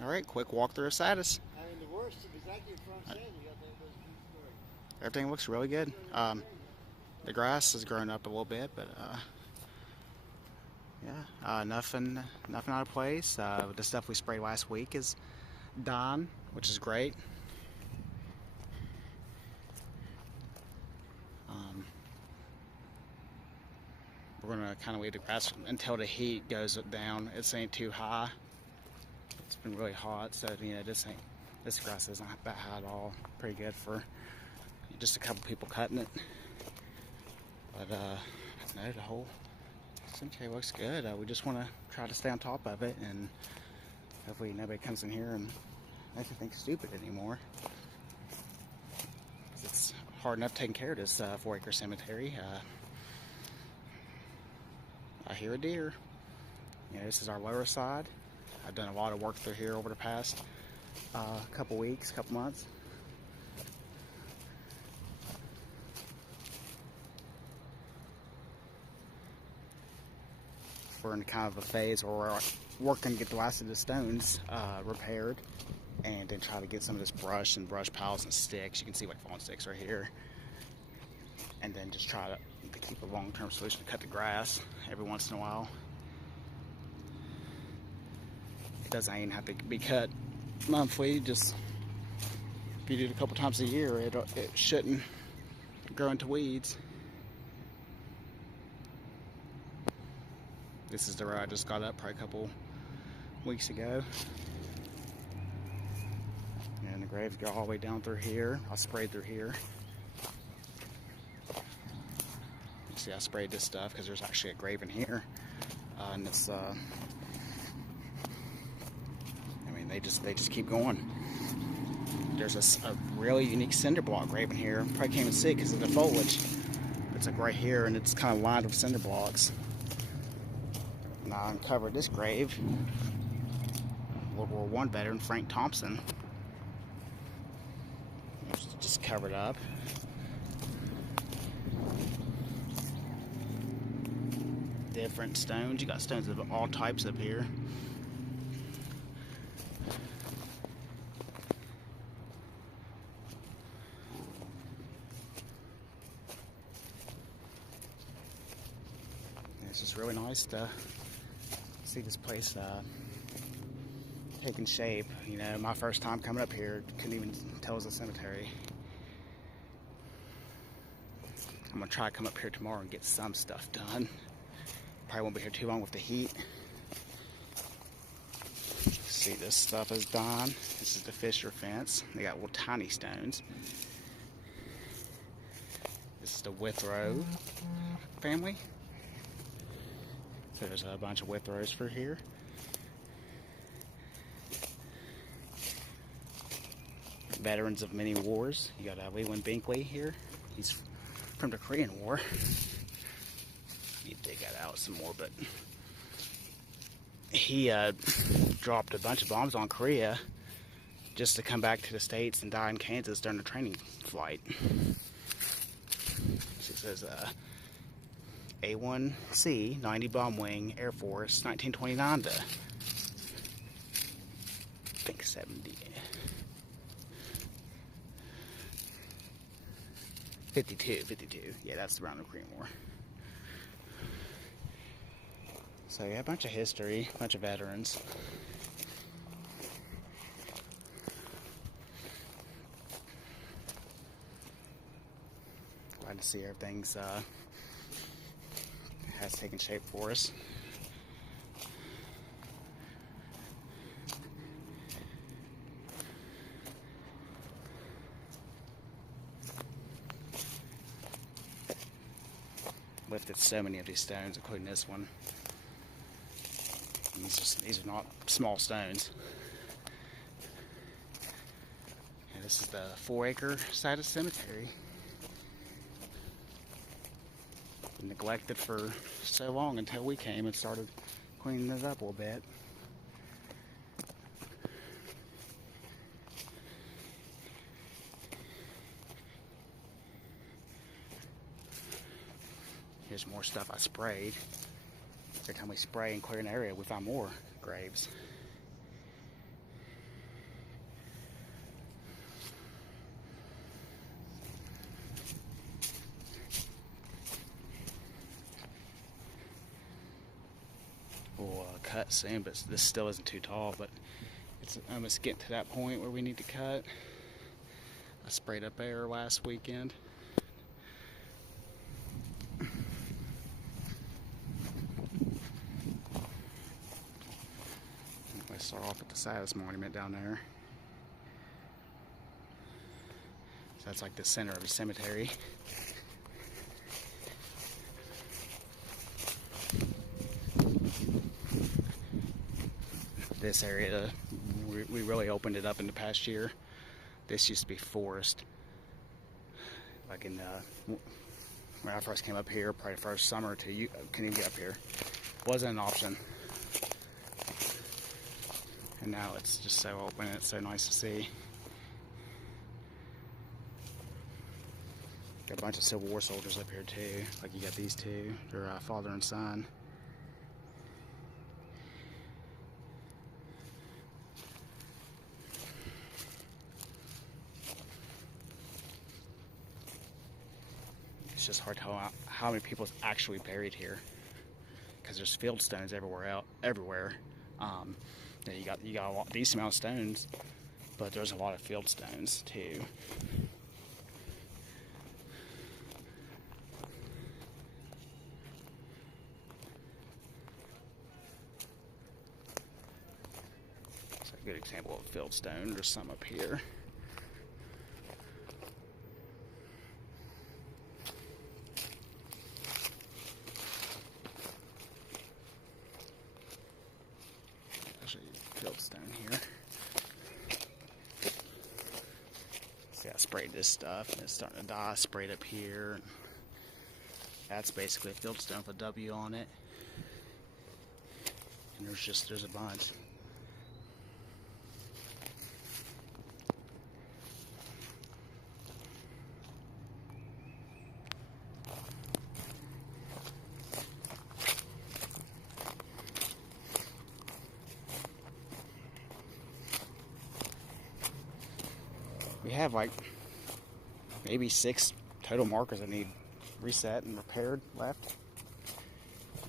Alright, quick walk through of Satis. I mean, the worst is exactly what I'm saying. You got those two stories. Everything looks really good. The grass has grown up a little bit, but yeah, nothing out of place. The stuff we sprayed last week is done, which is great. We're gonna kind of leave the grass until the heat goes down. It ain't too high. It's been really hot, so this grass isn't that high at all. Pretty good for just a couple people cutting it. But no, the whole cemetery looks good. We just want to try to stay on top of it, and hopefully nobody comes in here and makes me think stupid anymore. It's hard enough taking care of this 4-acre cemetery. I hear a deer. You know, this is our lower side. I've done a lot of work through here over the past couple weeks, couple months. We're in kind of a phase where we're working to get the last of the stones repaired, and then try to get some of this brush and brush piles and sticks. You can see like fallen sticks right here. And then just try to keep a long-term solution to cut the grass every once in a while. It doesn't even have to be cut monthly. Just if you do it a couple times a year, it shouldn't grow into weeds. This is the road I just got up probably a couple weeks ago. And the graves go all the way down through here. I sprayed through here. See, I sprayed this stuff because there's actually a grave in here. And it's, I mean, they just keep going. There's a really unique cinder block grave in here. Probably can't even see it because of the foliage. It's like right here, and it's kind of lined with cinder blocks. And I uncovered this grave. World War I veteran Frank Thompson. It's just covered up. Different stones. You got stones of all types up here. It's just really nice to see this place taking shape. You know, my first time coming up here, couldn't even tell it was a cemetery. I'm gonna try to come up here tomorrow and get some stuff done. Probably won't be here too long with the heat. See, this stuff is done. This is the Fisher fence. They got little tiny stones. This is the Withrow family. So there's a bunch of Withrows for here. Veterans of many wars. You got Leland Binkley here. He's from the Korean War. Need to dig that out some more, but he dropped a bunch of bombs on Korea just to come back to the States and die in Kansas during the training flight. So it says A1C 90 Bomb Wing Air Force 1929 to I think 70. 52. Yeah, that's around the Korean War. So yeah, a bunch of history, a bunch of veterans. Glad to see everything's has taken shape for us. Lifted so many of these stones, including this one. These are not small stones. And this is the 4-acre side of the cemetery. Been neglected for so long until we came and started cleaning it up a little bit. Here's more stuff I sprayed. Every time we spray and clear an area, we find more graves. We'll cut soon, but this still isn't too tall, but it's almost getting to that point where we need to cut. I sprayed up air last weekend. I start off at the Saddest Monument down there. So that's like the center of the cemetery. This area, we really opened it up in the past year. This used to be forest. Like in when I first came up here, probably the first summer to you couldn't even get up here. Wasn't an option. And now it's just so open and it's so nice to see. Got a bunch of Civil War soldiers up here too. Like you got these two, they're father and son. It's just hard to tell how many people is actually buried here, because there's field stones everywhere. You got a decent amount of stones, but there's a lot of field stones too. It's a good example of field stone. There's some up here. Fieldstone here. See, I sprayed this stuff and it's starting to die. I sprayed up here. That's basically a fieldstone with a W on it. And there's a bunch. We have like maybe 6 total markers that need reset and repaired left.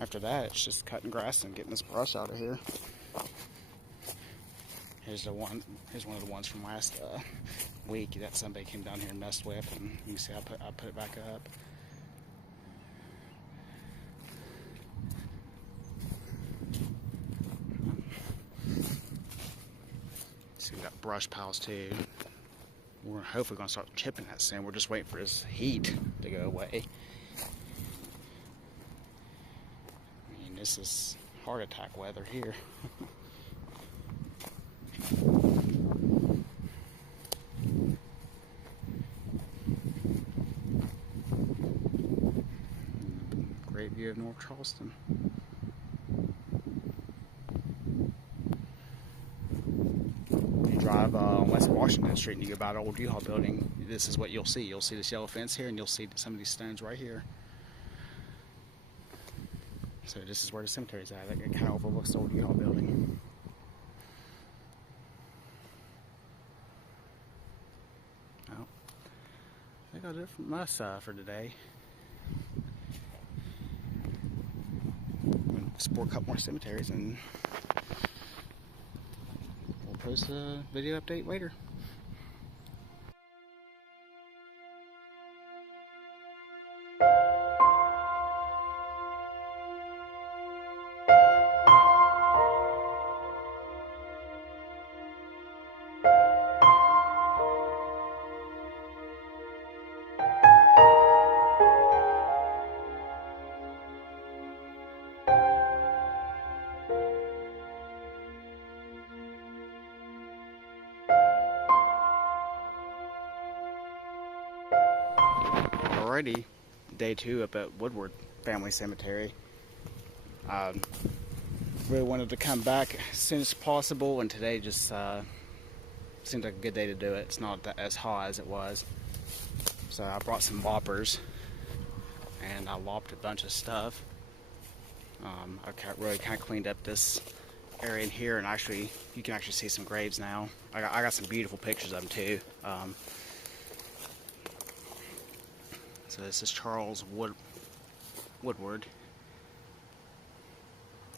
After that, it's just cutting grass and getting this brush out of here. Here's one of the ones from last week that somebody came down here and messed with, and you can see I put it back up. See, we got brush piles too. We're hopefully going to start chipping that soon. We're just waiting for this heat to go away. I mean, this is heart attack weather here. Great view of North Charleston. Drive on West Washington Street and you go by the old U-Haul building, this is what you'll see. You'll see this yellow fence here, and you'll see some of these stones right here. So this is where the cemetery is at. It kind of overlooks the old U-Haul building. Well, I think I'll do it from us for today. We'll explore a couple more cemeteries and post a video update later. Alrighty, day 2 up at Woodward Family Cemetery. Really wanted to come back as soon as possible, and today just seemed like a good day to do it. It's not as hot as it was. So I brought some loppers and I lopped a bunch of stuff. I really kind of cleaned up this area in here, and actually you can actually see some graves now. I got some beautiful pictures of them too. So this is Charles Woodward,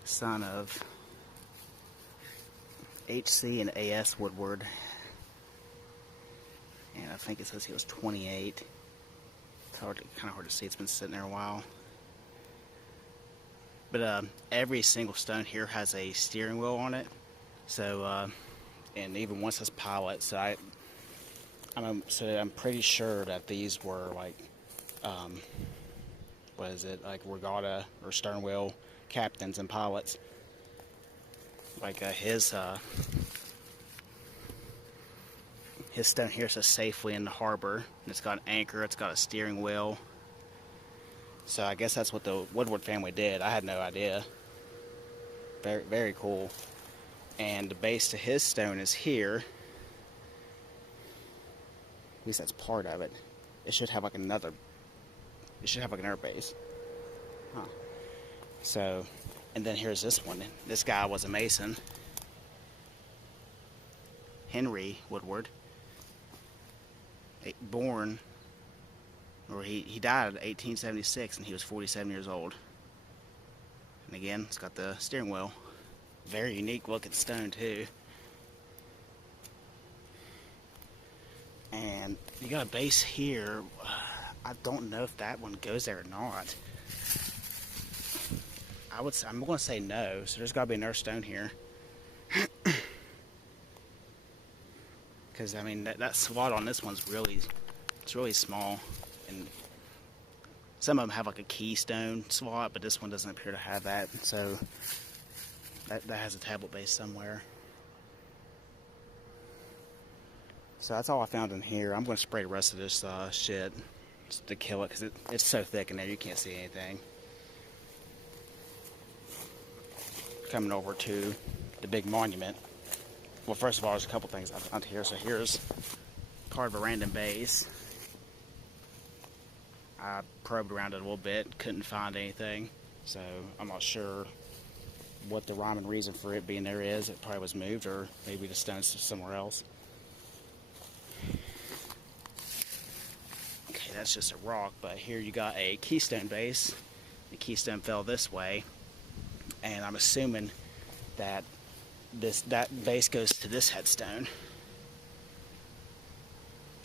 son of H.C. and A.S. Woodward, and I think it says he was 28. It's kind of hard to see. It's been sitting there a while. But every single stone here has a steering wheel on it. So, and even one says pilot. So I'm pretty sure that these were like, what is it? Like regatta or stern wheel captains and pilots. Like his stone here says safely in the harbor. And it's got an anchor. It's got a steering wheel. So I guess that's what the Woodward family did. I had no idea. Very, very cool. And the base to his stone is here. At least that's part of it. It should have like another. It should have like another base. Huh. So, and then here's this one. This guy was a mason. Henry Woodward. Born. Or he died in 1876 and he was 47 years old. And again, it's got the steering wheel. Very unique looking stone too. And you got a base here. I don't know if that one goes there or not. I'm going to say no. So there's got to be another stone here. Because I mean that slot on this one's really small. And some of them have like a keystone slot, but this one doesn't appear to have that. So that has a tablet base somewhere. So that's all I found in here. I'm going to spray the rest of this shit just to kill it, because it's so thick in there you can't see anything. Coming over to the big monument. Well, first of all, there's a couple things I found here. So here's part of a random base. I probed around it a little bit, couldn't find anything, so I'm not sure what the rhyme and reason for it being there is. It probably was moved, or maybe the stone's somewhere else. Okay, that's just a rock, but here you got a keystone base. The keystone fell this way, and I'm assuming that that base goes to this headstone.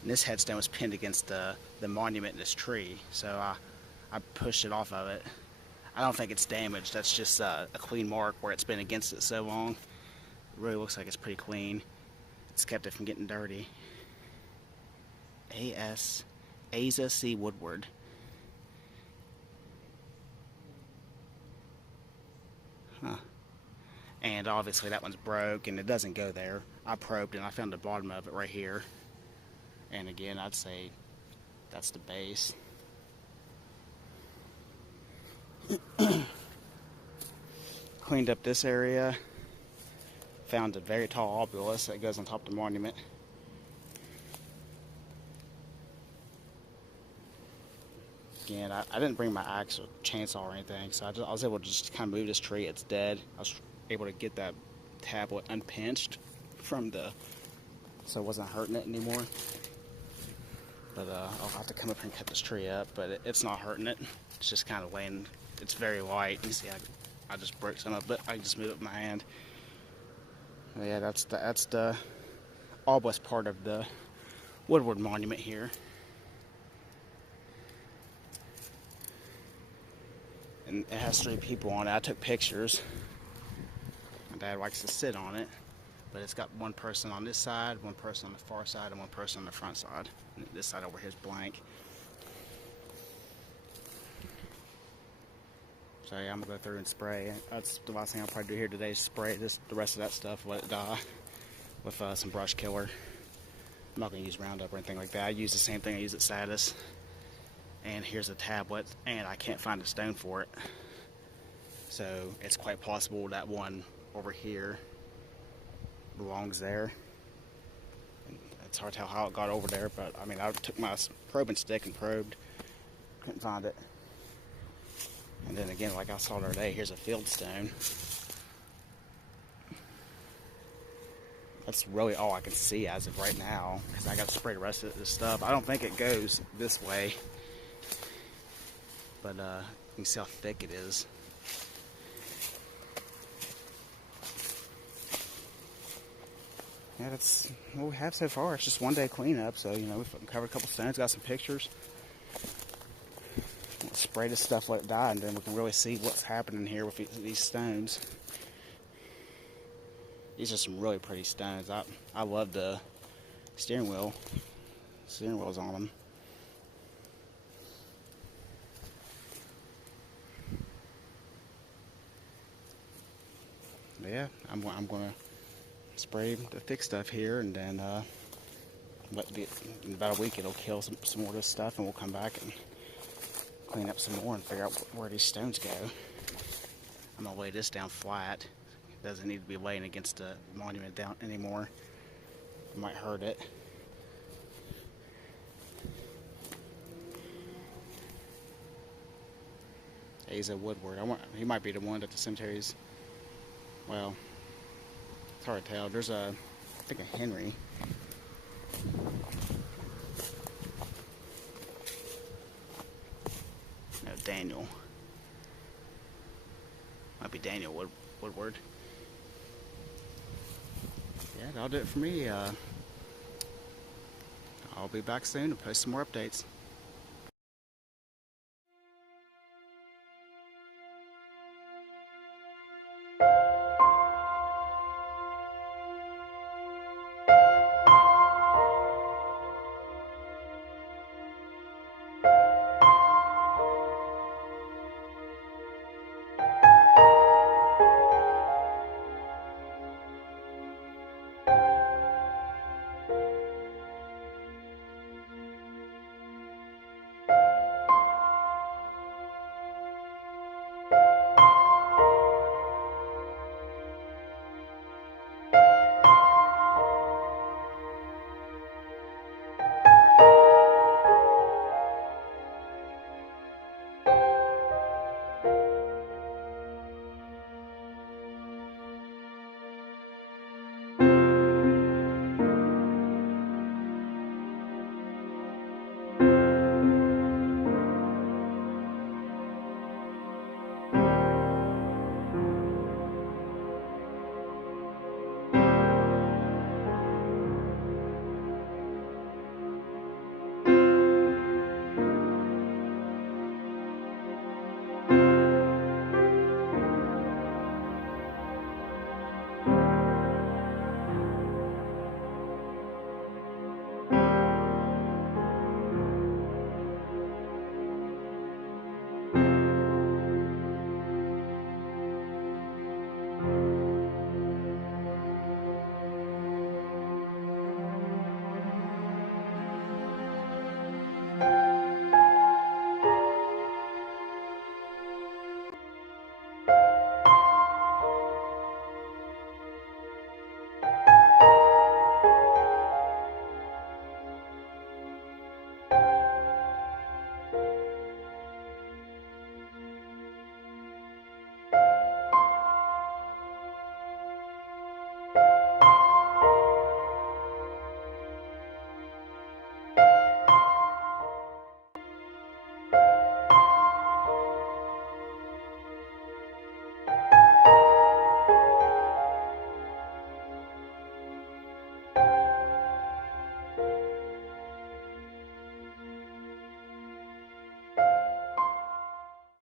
And this headstone was pinned against the monument in this tree, so I pushed it off of it. I don't think it's damaged. That's just a clean mark where it's been against it so long. It really looks like it's pretty clean. It's kept it from getting dirty. Asa C. Woodward. Huh. And obviously that one's broke and it doesn't go there. I probed and I found the bottom of it right here. And again, I'd say that's the base. Cleaned up this area. Found a very tall obelisk that goes on top of the monument. Again, I didn't bring my axe or chainsaw or anything, so I was able to just kind of move this tree. It's dead. I was able to get that tablet unpinched from so it wasn't hurting it anymore. But I'll have to come up here and cut this tree up, but it's not hurting it. It's just kind of laying, it's very light. You see, I just broke some of it. I can just move it with my hand. But yeah, that's the obelisk part of the Woodward monument here. And it has 3 people on it. I took pictures. My dad likes to sit on it. But it's got one person on this side, one person on the far side, and one person on the front side. And this side over here is blank. So yeah, I'm gonna go through and spray. That's the last thing I'll probably do here today is spray the rest of that stuff, let it die with some brush killer. I'm not gonna use Roundup or anything like that. I use the same thing I use at Satis. And here's a tablet, and I can't find a stone for it. So it's quite possible that one over here belongs there. And it's hard to tell how it got over there, but I mean, I took my probing stick and probed, couldn't find it. And then again, like I saw the other day, here's a field stone. That's really all I can see as of right now, because I got to spray the rest of this stuff. I don't think it goes this way, but you can see how thick it is. Yeah, that's what we have so far. It's just one day cleanup, so you know we've covered a couple stones, got some pictures. We'll spray this stuff let it die, and then we can really see what's happening here with these stones. These are some really pretty stones. I love the steering wheels on them. But yeah, I'm gonna spray the thick stuff here, and then in about a week it'll kill some more of this stuff, and we'll come back and clean up some more and figure out where these stones go. I'm gonna lay this down flat. It doesn't need to be laying against the monument down anymore. It might hurt it. Asa Woodward. He might be the one that the cemetery's. Well, it's hard to tell. There's I think a Henry. No, Daniel. Might be Daniel Woodward. Yeah, that'll do it for me. I'll be back soon to post some more updates.